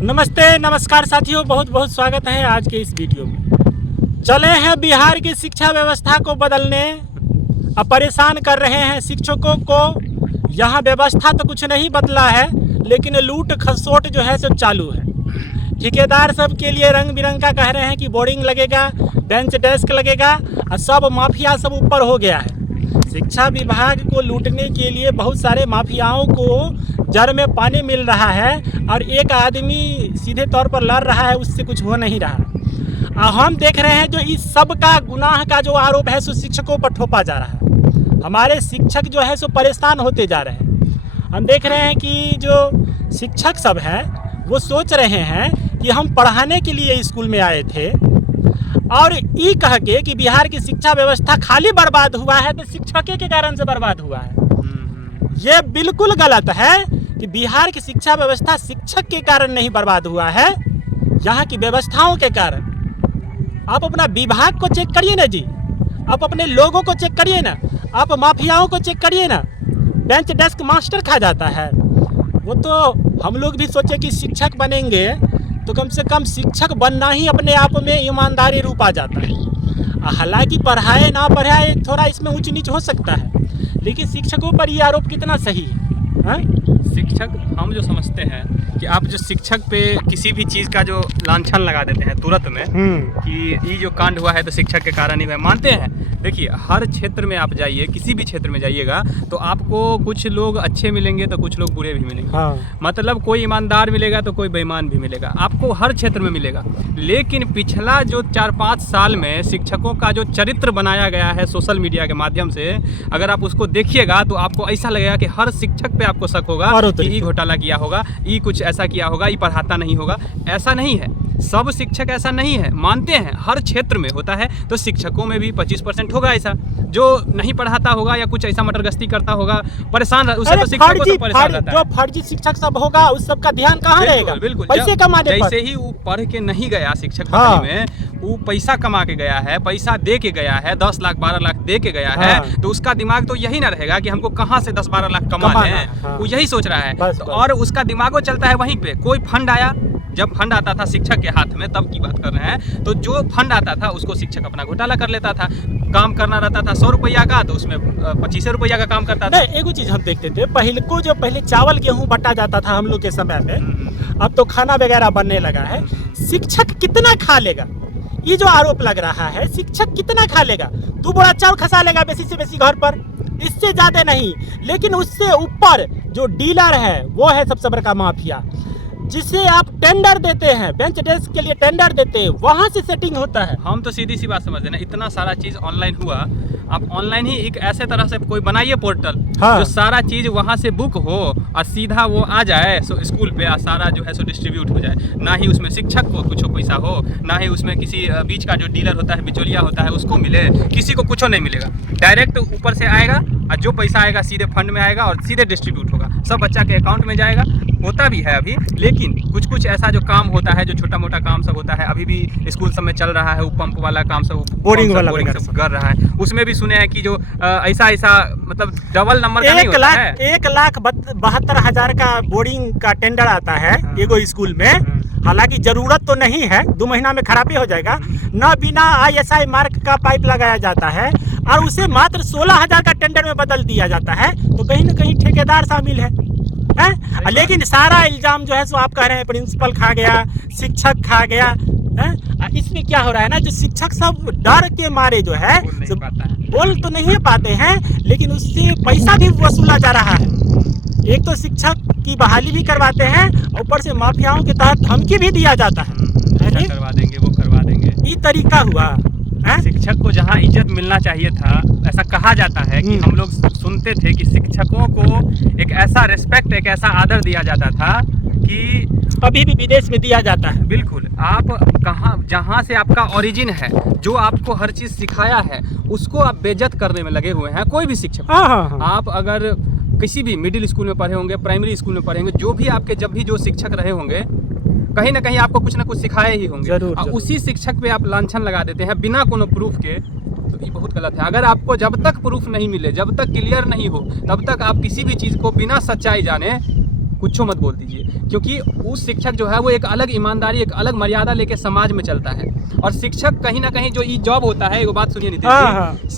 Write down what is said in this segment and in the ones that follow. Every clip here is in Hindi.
नमस्ते नमस्कार साथियों, बहुत बहुत स्वागत है आज के इस वीडियो में। चले हैं बिहार की शिक्षा व्यवस्था को बदलने, अब परेशान कर रहे हैं शिक्षकों को। यहाँ व्यवस्था तो कुछ नहीं बदला है, लेकिन लूट खसोट जो है सब चालू है। ठेकेदार सब के लिए रंग बिरंग का कह रहे हैं कि बोर्डिंग लगेगा, बेंच डेस्क लगेगा, और सब माफिया सब ऊपर हो गया है। शिक्षा विभाग को लूटने के लिए बहुत सारे माफियाओं को जड़ में पानी मिल रहा है, और एक आदमी सीधे तौर पर लड़ रहा है, उससे कुछ हो नहीं रहा। हम देख रहे हैं जो इस सब का गुनाह का जो आरोप है सो शिक्षकों पर थोपा जा रहा है। हमारे शिक्षक जो है सो परेशान होते जा रहे हैं। हम देख रहे हैं कि जो शिक्षक सब हैं वो सोच रहे हैं कि हम पढ़ाने के लिए स्कूल में आए थे, और ये कह के कि बिहार की शिक्षा व्यवस्था खाली बर्बाद हुआ है तो शिक्षक के कारण से बर्बाद हुआ है। ये बिल्कुल गलत है कि बिहार की शिक्षा व्यवस्था शिक्षक के कारण नहीं बर्बाद हुआ है, यहाँ की व्यवस्थाओं के कारण। आप अपना विभाग को चेक करिए ना जी, आप अपने लोगों को चेक करिए ना, आप माफियाओं को चेक करिए ना। बेंच डेस्क मास्टर खा जाता है। वो तो हम लोग भी सोचे कि शिक्षक बनेंगे तो कम से कम शिक्षक बनना ही अपने आप में ईमानदारी रूप आ जाता है। हालांकि पढ़ाए ना पढ़ाए थोड़ा इसमें ऊंच नीच हो सकता है, लेकिन शिक्षकों पर ये आरोप कितना सही है? शिक्षक हम जो समझते हैं कि आप जो शिक्षक पे किसी भी चीज़ का जो लांछन लगा देते हैं तुरंत में कि ये जो कांड हुआ है तो शिक्षक के कारण ही हुआ, मानते हैं। देखिए, हर क्षेत्र में आप जाइए, किसी भी क्षेत्र में जाइएगा तो आपको कुछ लोग अच्छे मिलेंगे तो कुछ लोग बुरे भी मिलेंगे। मतलब कोई ईमानदार मिलेगा तो कोई बेईमान भी मिलेगा, आपको हर क्षेत्र में मिलेगा। लेकिन पिछला जो 4-5 साल में शिक्षकों का जो चरित्र बनाया गया है सोशल मीडिया के माध्यम से, अगर आप उसको देखिएगा तो आपको ऐसा लगेगा कि हर शिक्षक पे आपको शक होगा कि ये घोटाला किया होगा, ये कुछ ऐसा किया होगा, ये पढ़ाता नहीं होगा। ऐसा नहीं है, सब शिक्षक ऐसा नहीं है, मानते हैं। हर क्षेत्र में होता है तो शिक्षकों में भी 25% होगा ऐसा जो नहीं पढ़ाता होगा या कुछ ऐसा मटरगश्ती करता होगा, परेशान उसे तो शिक्षक को तो परेशान रहता है। जो फर्जी शिक्षक सब होगा उस सब का ध्यान कहाँ रहेगा? बिल्कुल, पैसे कमाने पर। जैसे ही वो पढ़ के नहीं गया शिक्षक बहाली में, वो पैसा कमा के गया है, पैसा दे के गया है, 10 लाख 12 लाख दे के गया है, तो उसका दिमाग तो यही ना रहेगा कि हमको कहाँ से 10-12 लाख कमाना है। वो यही सोच रहा है और उसका दिमागो चलता है वहीं पे। कोई फंड आया, जब फंड आता था शिक्षक के हाथ में, तब की बात कर रहे हैं, तो जो फंड आता था उसको शिक्षक अपना घोटाला कर लेता था। काम करना रहता था 100 रुपया का, तो उसमें 25 रुपया का काम करता था। एक चीज हम देखते थे, पहले चावल गेहूं बटा जाता था हम लोग के समय में, अब तो खाना वगैरह बनने लगा है। शिक्षक कितना खा लेगा? ये जो आरोप लग रहा है, शिक्षक कितना खा लेगा? 2 बोरा चावल खसा लेगा बेसी से बेसी घर पर, इससे ज्यादा नहीं। लेकिन उससे ऊपर जो डीलर है वो है सबसे बड़ा माफिया, जिसे आप टेंडर देते हैं, बेंच डेस्क के लिए टेंडर देते हैं, वहां से सेटिंग होता है। हम तो सीधी सी बात समझ रहे हैं, इतना सारा चीज ऑनलाइन हुआ, आप ऑनलाइन ही एक ऐसे तरह से कोई बनाइए पोर्टल जो सारा चीज वहां से बुक हो और सीधा वो आ जाए स्कूल पे, सारा जो है सो डिस्ट्रीब्यूट हो जाए। ना ही उसमें शिक्षक को कुछ पैसा हो, ना ही उसमें किसी बीच का जो डीलर होता है, बिचौलिया होता है, उसको मिले। किसी को कुछ नहीं मिलेगा, डायरेक्ट ऊपर से आएगा और जो पैसा आएगा सीधे फंड में आएगा और सीधे डिस्ट्रीब्यूट होगा, सब बच्चा के अकाउंट में जाएगा। होता भी है अभी, लेकिन कुछ ऐसा जो काम होता है, जो छोटा मोटा काम सब होता है, अभी भी स्कूल सब में चल रहा है। वो पंप वाला काम सब, बोरिंग सब कर रहा है। उसमें भी सुने हैं कि जो ऐसा मतलब डबल नंबर का नहीं होता है। 1,72,000 का बोरिंग का टेंडर आता है एगो स्कूल में। हालांकि जरूरत तो नहीं है, 2 महीना में खराबी हो जाएगा ना। बिना ISI मार्क का पाइप लगाया जाता है और उसे मात्र 16,000 का टेंडर में बदल दिया जाता है। तो कहीं ना कहीं ठेकेदार शामिल है। लेकिन सारा इल्जाम जो है सो आप कह रहे हैं प्रिंसिपल खा गया, शिक्षक खा गया है। इसमें क्या हो रहा है ना, जो शिक्षक सब डर के मारे जो है बोल तो नहीं पाते हैं, लेकिन उससे पैसा भी वसूला जा रहा है। एक तो शिक्षक की बहाली भी करवाते हैं, ऊपर से माफियाओं के तहत धमकी भी दिया जाता है, करवा देंगे वो करवा देंगे। ये तरीका हुआ। शिक्षक को जहाँ इज्जत मिलना चाहिए था, ऐसा कहा जाता है कि हम लोग सुनते थे कि शिक्षकों को एक ऐसा रिस्पेक्ट, एक ऐसा आदर दिया जाता था कि अभी भी विदेश में दिया जाता है। बिल्कुल, आप कहाँ, जहाँ से आपका ओरिजिन है, जो आपको हर चीज़ सिखाया है, उसको आप बेइज्जत करने में लगे हुए हैं। कोई भी शिक्षक, आप अगर किसी भी मिडिल स्कूल में पढ़े होंगे, प्राइमरी स्कूल में पढ़े होंगे, जो भी आपके जब भी जो शिक्षक रहे होंगे, कहीं ना कहीं आपको कुछ ना कुछ सिखाए ही होंगे। और उसी शिक्षक पे आप लांछन लगा देते हैं बिना कोनो प्रूफ के, तो ये बहुत गलत है। अगर आपको जब तक प्रूफ नहीं मिले, जब तक क्लियर नहीं हो, तब तक आप किसी भी चीज़ को बिना सच्चाई जाने कुछ मत बोल दीजिए, क्योंकि उस शिक्षक जो है वो एक अलग ईमानदारी, एक अलग मर्यादा लेके समाज में चलता है। और शिक्षक कहीं ना कहीं जो ये जॉब होता है, एक बात सुनिए नीतीश जी,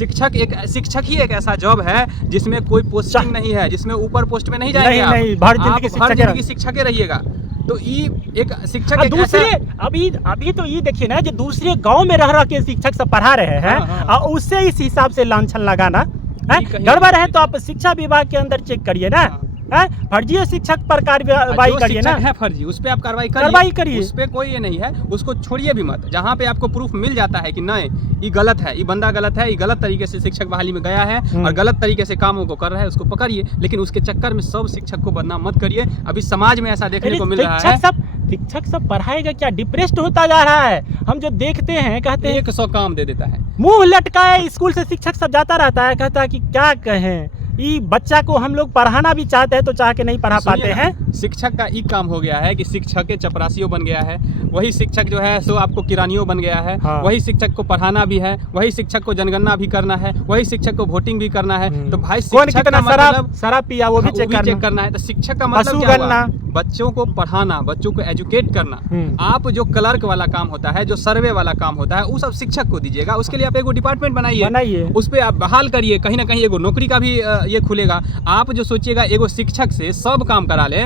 शिक्षक ही एक ऐसा जॉब है जिसमें कोई पोस्टिंग नहीं है, जिसमें ऊपर पोस्ट में नहीं जाएंगे, आप हर जिंदगी शिक्षक ही रहिएगा। तो ये एक शिक्षक दूसरे अभी तो ये देखिए ना, जो दूसरे गांव में रह के शिक्षक सब पढ़ा रहे हैं, और उससे इस हिसाब से लांछन लगाना गड़बड़ है। तो आप शिक्षा विभाग के अंदर चेक करिए ना, फर्जी शिक्षक पर कार्रवाई करिए ना। है फर्जी, उस पे आप कार्रवाई करिए, उस पे कोई ये नहीं है, उसको छोड़िए भी मत। जहाँ पे आपको प्रूफ मिल जाता है कि नहीं ये गलत है, ये बंदा गलत है, ये गलत तरीके से शिक्षक बहाली में गया है और गलत तरीके से कामों को कर रहा है, उसको पकड़िए। लेकिन उसके चक्कर में सब शिक्षक को बदनाम मत करिए। अभी समाज में ऐसा देखने को मिल रहा है, शिक्षक सब पढ़ाएगा क्या, डिप्रेस्ड होता जा रहा है। हम जो देखते हैं, कहते हैं 100 काम दे देता है, मुंह लटकाए स्कूल से शिक्षक सब जाता रहता है, कहता है कि क्या कहें, ये बच्चा को हम लोग पढ़ाना भी चाहते हैं तो चाह के नहीं पढ़ा पाते हैं। शिक्षक का एक काम हो गया है कि शिक्षक के चपरासियों बन गया है, वही शिक्षक जो है सो आपको किरानियों बन गया है। वही शिक्षक को पढ़ाना भी है, वही शिक्षक को जनगणना भी करना है, वही शिक्षक को वोटिंग भी करना है। तो भाई शिक्षक का मतलब शराब पिया वो भी चेक करना है। तो शिक्षक का मतलब क्या हुआ? बच्चों को पढ़ाना, बच्चों को एजुकेट करना। आप जो क्लर्क वाला काम होता है, जो सर्वे वाला काम होता है, वो सब शिक्षक को दीजिएगा। उसके लिए आप एक डिपार्टमेंट बनाइए, उस पर आप बहाल करिए, कहीं ना कहीं एगो नौकरी का भी ये खुलेगा। आप जो सोचिएगा एगो शिक्षक से सब काम करा ले,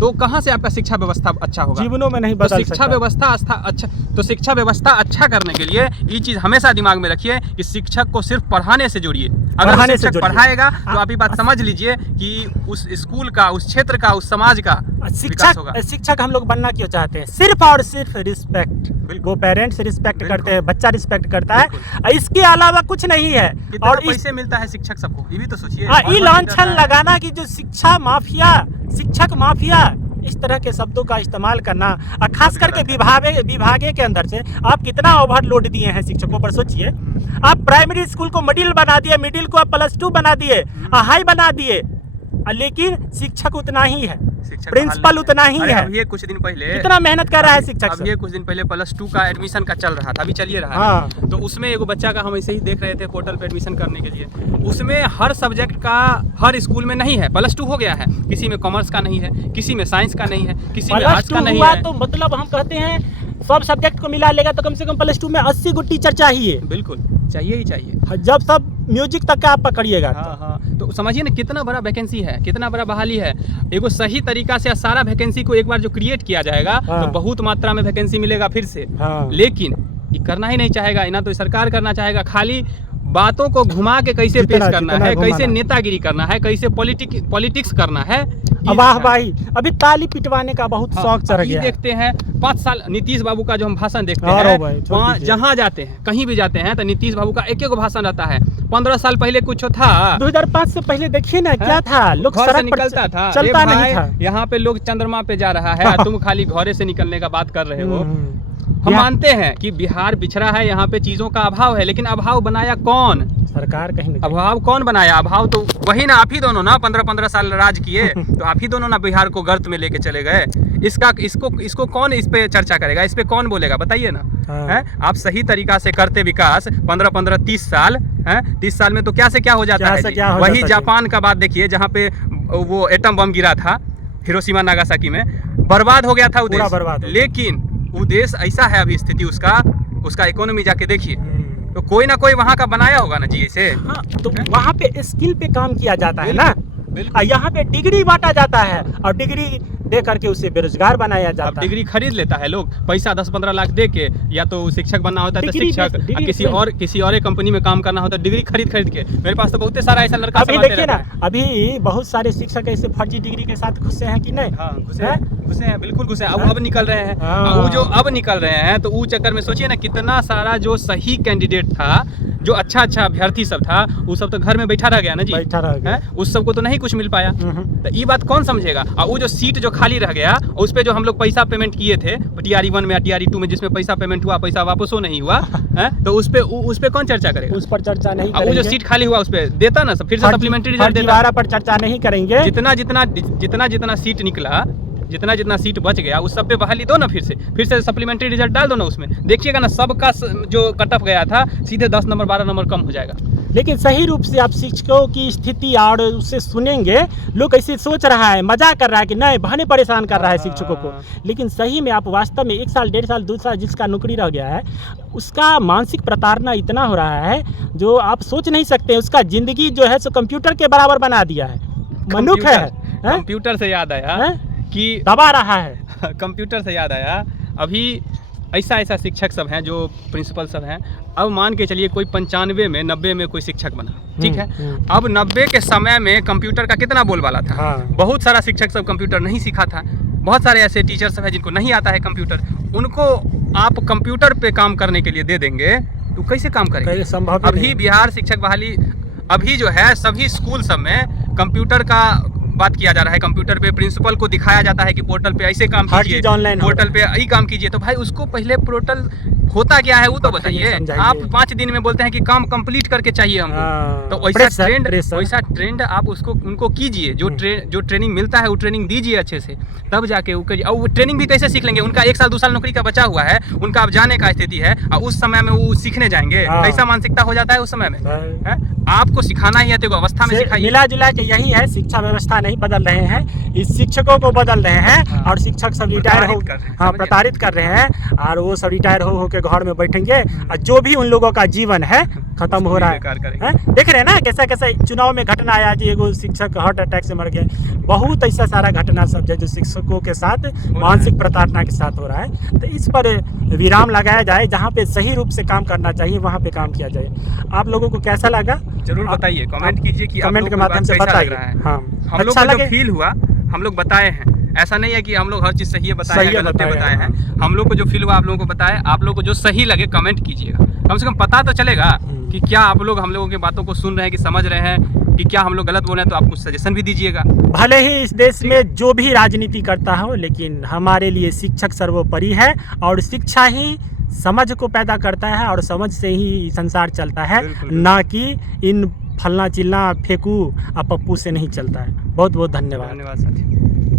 तो कहाँ से आपका शिक्षा व्यवस्था अच्छा होगा? जीवनों में नहीं बदल शिक्षा व्यवस्था अच्छा, तो शिक्षा व्यवस्था अच्छा करने के लिए ये चीज हमेशा दिमाग में रखिए कि शिक्षक को सिर्फ पढ़ाने से जोड़िए। अगर शिक्षक पढ़ाएगा तो आप ये बात समझ लीजिए कि उस स्कूल का, उस क्षेत्र का, उस समाज का विकास होगा। शिक्षक हम लोग बनना क्यों चाहते हैं? सिर्फ और सिर्फ रिस्पेक्ट। वो पेरेंट्स रिस्पेक्ट करते हैं, बच्चा रिस्पेक्ट करता है, इसके अलावा कुछ नहीं है। और पैसे मिलता है शिक्षक सबको, ये भी तो सोचिए। ये लांछन लगाना कि जो शिक्षा माफिया, शिक्षक माफिया, इस तरह के शब्दों का इस्तेमाल करना, और खास करके विभागे के अंदर से आप कितना ओवरलोड दिए हैं शिक्षकों पर। सोचिए, आप प्राइमरी स्कूल को मिडिल बना दिए, मिडिल को आप +2 बना दिए, हाई बना दिए, लेकिन शिक्षक उतना ही है, प्रिंसिपल उतना ही है। ये कुछ दिन पहले कितना मेहनत कर रहा है शिक्षक। अब ये कुछ दिन पहले +2 का एडमिशन का चल रहा था, अभी चलिए रहा है। तो उसमें एगो बच्चा का हम ऐसे ही देख रहे थे पोर्टल पे एडमिशन करने के लिए, उसमें हर सब्जेक्ट का हर स्कूल में नहीं है। +2 हो गया है, किसी में कॉमर्स का नहीं है, किसी में साइंस का नहीं है, किसी में आर्ट्स का नहीं है। तो मतलब हम कहते हैं सब सब्जेक्ट को मिला लेगा तो कम से कम +2 में 80 गो टीचर चाहिए। बिल्कुल चाहिए ही चाहिए, जब सब म्यूजिक तक का आप पकड़िएगा। तो समझिए ना कितना बड़ा वैकेंसी है, कितना बड़ा बहाली है। एगो सही तरीका से सारा वैकेंसी को एक बार जो क्रिएट किया जाएगा तो बहुत मात्रा में वैकेंसी मिलेगा फिर से। लेकिन ये करना ही नहीं चाहेगा, ना तो सरकार करना चाहेगा, खाली बातों को घुमा के कैसे पेश करना है, कैसे नेतागिरी करना है, कैसे पॉलिटिक्स करना है। वाह भाई, अभी ताली पिटवाने का बहुत शौक चढ़ गया। देखते हैं 5 साल नीतीश बाबू का जो हम भाषण देखते हैं, जहाँ जाते हैं, कहीं भी जाते हैं तो नीतीश बाबू का एक भाषण रहता है। 15 साल पहले कुछ था, 2005 से पहले देखिए ना क्या था, लोग घर से निकलता था, चलता नहीं था। यहाँ पे लोग चंद्रमा पे जा रहा है, तुम खाली घरे से निकलने का बात कर रहे हो। हम मानते हैं कि बिहार पिछड़ा है, यहाँ पे चीजों का अभाव है, लेकिन अभाव बनाया कौन? सरकार। कहीं अभाव कौन बनाया? अभाव तो वही ना, आप ही दोनों ना 15-15 साल राज किए, तो आप ही दोनों ना बिहार को गर्त में लेके चले गए। इसको कौन इस पे चर्चा करेगा? इस पे कौन बोलेगा? बताइए ना। है आप सही तरीका से करते विकास 15-15-30 साल है, 30 साल में तो क्या से क्या हो जाता है। वही जापान का बात देखिए, जहाँ पे वो एटम बम गिरा था हिरोशिमा नागासाकी में, बर्बाद हो गया था वो देश। लेकिन वो देश ऐसा है अभी स्थिति उसका इकोनॉमी जाके देखिए, तो कोई ना कोई वहाँ का बनाया होगा ना जी ऐसे। तो वहाँ पे स्किल पे काम किया जाता है ना, यहाँ पे डिग्री बांटा जाता है और डिग्री दे करके उसे बेरोजगार बनाया जाता है। डिग्री खरीद लेता है लोग, पैसा 10-15 लाख दे के, या तो शिक्षक बनना होता है तो शिक्षक, किसी और कंपनी में काम करना होता है डिग्री खरीद के। मेरे पास तो बहुत सारा ऐसा लड़का अभी देखिए ना, अभी बहुत सारे शिक्षक ऐसे फर्जी डिग्री के साथ घुसे हैं कि नहीं? घुसे हैं, बिल्कुल घुसे हैं। अब निकल रहे हैं, वो जो अब निकल रहे हैं, तो वो चक्कर में सोचिए ना कितना सारा जो सही कैंडिडेट था, जो अच्छा अभ्यर्थी सब था, वो सब तो घर में बैठा रह गया ना जी, बैठा रह गया। उस सबको तो नहीं कुछ मिल पाया। तो ये बात कौन समझेगा? और वो जो सीट जो खाली रह गया, उस पे जो हम लोग पैसा पेमेंट किए थे TRE 1 में या TRE 2 में, जिसमें पैसा पेमेंट हुआ, पैसा वापस नहीं हुआ है, तो उस पे कौन चर्चा करेगा? उस पर चर्चा नहीं करेंगे। वो जो सीट खाली हुआ उस पे देता ना, फिर से सप्लीमेंट्री रिजल्ट देता। पर चर्चा नहीं करेंगे। जितना सीट निकला, जितना सीट बच गया, उस सब पे बहाली दो ना, फिर से सप्लीमेंट्री रिजल्ट डाल दो ना उसमें। देखिएगा ना, सबका जो कट ऑफ गया था सीधे 10 नंबर 12 नंबर कम हो जाएगा। लेकिन सही रूप से आप शिक्षकों की स्थिति और उससे सुनेंगे, लोग ऐसे सोच रहा है, मजाक कर रहा है कि नहीं बहाने परेशान कर रहा है शिक्षकों को, लेकिन सही में आप वास्तव में 1 साल 1.5 साल 2 साल जिसका नौकरी रह गया है उसका मानसिक प्रताड़ना इतना हो रहा है जो आप सोच नहीं सकते। उसका ज़िंदगी जो है सो कंप्यूटर के बराबर बना दिया है। मनुष्य है। कंप्यूटर से याद आया कि दबा रहा है। कंप्यूटर से याद आया, अभी ऐसा शिक्षक सब हैं जो प्रिंसिपल सब हैं। अब मान के चलिए कोई 95 में 90 में कोई शिक्षक बना, ठीक है। अब 90 के समय में कंप्यूटर का कितना बोलबाला था। हाँ। बहुत सारा शिक्षक सब कंप्यूटर नहीं सीखा था। बहुत सारे ऐसे टीचर सब हैं जिनको नहीं आता है कंप्यूटर। उनको आप कंप्यूटर पे काम करने के लिए दे देंगे तो कैसे काम करेंगे? संभव अभी बिहार शिक्षक बहाली अभी जो है सभी स्कूल सब में कंप्यूटर का बात किया जा रहा है। कंप्यूटर पे प्रिंसिपल को दिखाया जाता है कि पोर्टल पे ऐसे काम कीजिए, पोर्टल पे यही काम कीजिए। तो भाई उसको पहले पोर्टल होता क्या है वो तो बताइए। आप 5 दिन में बोलते हैं कि काम कंप्लीट करके चाहिए हमको। तो वैसा ट्रेंड आप उसको उनको कीजिए। जो ट्रेनिंग मिलता है वो ट्रेनिंग दीजिए अच्छे से, तब जाके वो ट्रेनिंग भी कैसे सीख लेंगे? उनका 1 साल 2 साल नौकरी का बचा हुआ है, उनका अब जाने का स्थिति है और उस समय में वो सीखने जाएंगे। कैसा मानसिकता हो जाता है उस समय में है? आपको सिखाना ही है तो अवस्था में सिखाइए। मिला जुला के यही है, शिक्षा व्यवस्था नहीं बदल रहे हैं, इस शिक्षकों को बदल रहे हैं। और शिक्षक सब रिटायर हो प्रताड़ित कर रहे हैं और वो सब रिटायर हो के घर में बैठेंगे और जो भी उन लोगों का जीवन है खत्म हो रहा है। देख रहे हैं ना कैसा कैसा चुनाव में घटना आया जी, एगो शिक्षक हार्ट अटैक से मर गए। बहुत ऐसा सारा घटना सब है जो शिक्षकों के साथ मानसिक प्रताड़ना के साथ हो रहा है। तो इस पर विराम लगाया जाए, जहाँ पे सही रूप से काम करना चाहिए वहाँ पे काम किया जाए। आप लोगों को कैसा लगा जरूर बताइए, कमेंट कीजिए कि कमेंट के माध्यम से बताइए। हाँ, हम लोग को जो फील हुआ हम लोग बताए हैं। ऐसा नहीं है कि हम लोग हर चीज़ सही बताए हैं, गलत बताए हैं। हम लोग को जो फील हुआ आप लोगों को बताए। आप लोग को जो सही लगे कमेंट कीजिएगा, कम से कम पता तो चलेगा कि क्या आप लोग हम लोगों की बातों को सुन रहे हैं कि समझ रहे हैं कि क्या हम लोग गलत बोल रहे हैं। तो आप कुछ सजेशन भी दीजिएगा। भले ही इस देश में जो भी राजनीति करता हो, लेकिन हमारे लिए शिक्षक सर्वोपरि है और शिक्षा ही समझ को पैदा करता है और समझ से ही संसार चलता है, ना कि इन फलना चिल्ला फेंकू और पप्पू से नहीं चलता है। बहुत बहुत धन्यवाद। धन्यवाद साथी।